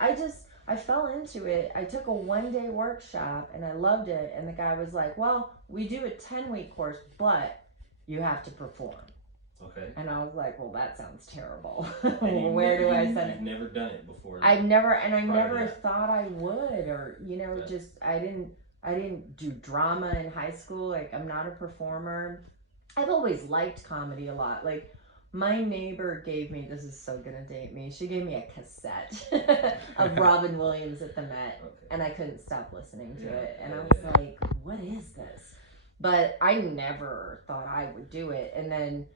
I fell into it. I took a 1-day workshop and I loved it. And the guy was like, well, we do a 10-week course, but you have to perform. Okay. And I was like, well, that sounds terrible. Where do I send it? You've never done it before. I never thought I would, or, just, I didn't do drama in high school. Like, I'm not a performer. I've always liked comedy a lot. Like, my neighbor gave me, this is so gonna date me, she gave me a cassette of Robin Williams at the Met, and I couldn't stop listening to it. And I was like, what is this? But I never thought I would do it. And then,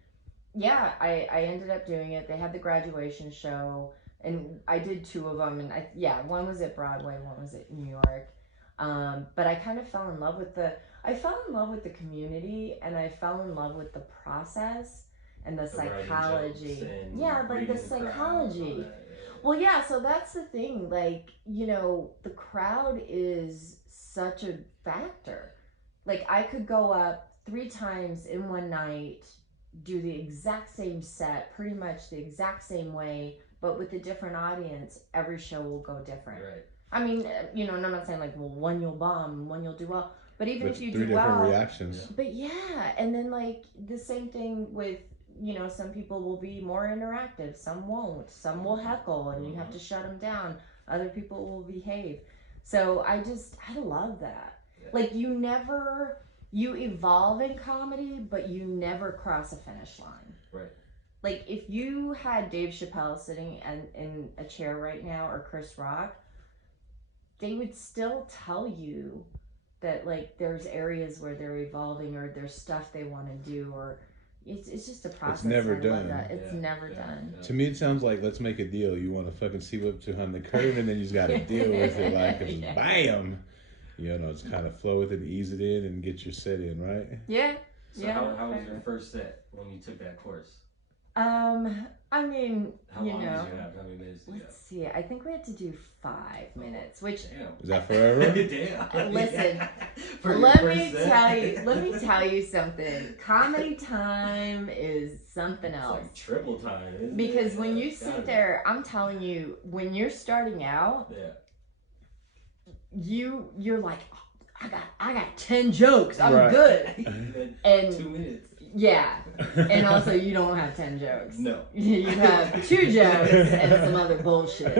I ended up doing it. They had the graduation show, and I did 2 of them. And one was at Broadway, one was at New York. But I kind of fell in love with the community, and I fell in love with the process and the psychology. Like the psychology. Well, so that's the thing. Like, the crowd is such a factor. Like, I could go up 3 times in one night, do the exact same set, pretty much the exact same way, but with a different audience. Every show will go different. Right. I mean, and I'm not saying like, well, one you'll bomb, one you'll do well, but even if you do 3 different well, reactions. But and then like the same thing with, some people will be more interactive, some won't, some will heckle, and you have to shut them down. Other people will behave. So I love that. Yeah. Like, you evolve in comedy, but you never cross a finish line. Right. Like, if you had Dave Chappelle sitting in a chair right now, or Chris Rock, they would still tell you that, like, there's areas where they're evolving, or there's stuff they want to do, or it's just a process. It's never done. It's never done. To me, it sounds like, let's make a deal. You want to fucking see what's behind the curve, and then you just got to deal with it. Like, it's bam. It's kind of flow with it, ease it in, and get your set in, right? Yeah. So how was your first set when you took that course? I mean, how long did you have? How many minutes did you have? Let's see. I think we had to do 5 minutes, which is that forever? Damn. Listen, let me tell you something. Comedy time is something else. It's like triple time, isn't because when you sit there, I'm telling you, when you're starting out, you're like, oh, I got 10 jokes. I'm good. And 2 minutes. Yeah, and also you don't have 10 jokes. No, you have 2 jokes and some other bullshit.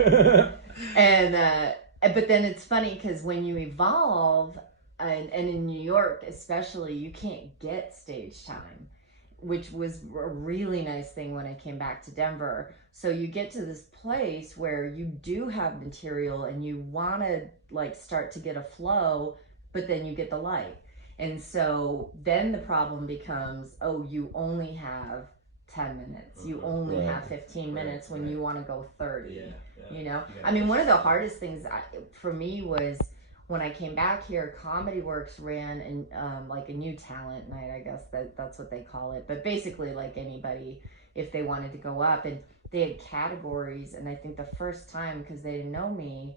And but then it's funny because when you evolve, and in New York especially, you can't get stage time, which was a really nice thing when I came back to Denver. So you get to this place where you do have material and you want to like start to get a flow, but then you get the light. And so then the problem becomes, you only have 10 minutes. You only have 15 minutes when you want to go 30. I mean, one of the hardest things for me was when I came back here, Comedy Works ran like a new talent night, I guess that's what they call it. But basically, like anybody, if they wanted to go up, and they had categories. And I think the first time, because they didn't know me,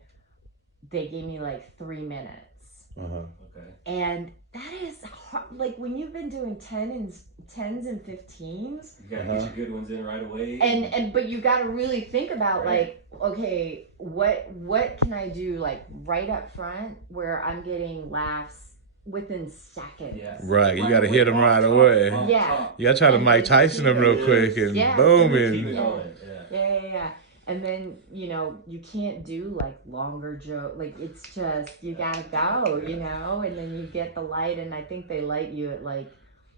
they gave me like 3 minutes. Okay. And that is hard. Like when you've been doing 10s and 15s, you gotta get your good ones in right away. And but you gotta really think about like, okay, what can I do like right up front where I'm getting laughs within seconds. Right, you gotta hit them right away. You gotta try to Mike Tyson them real quick and boom Yeah. And then, you can't do like longer joke. Like it's just, you gotta go, and then you get the light, and I think they light you at like,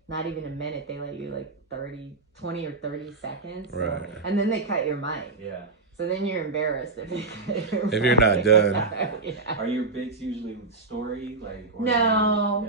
not even a minute. They light you like 20 or 30 seconds. Right. And then they cut your mic. Yeah. So then you're embarrassed if you're not done. Are your bits usually story? Like, or no.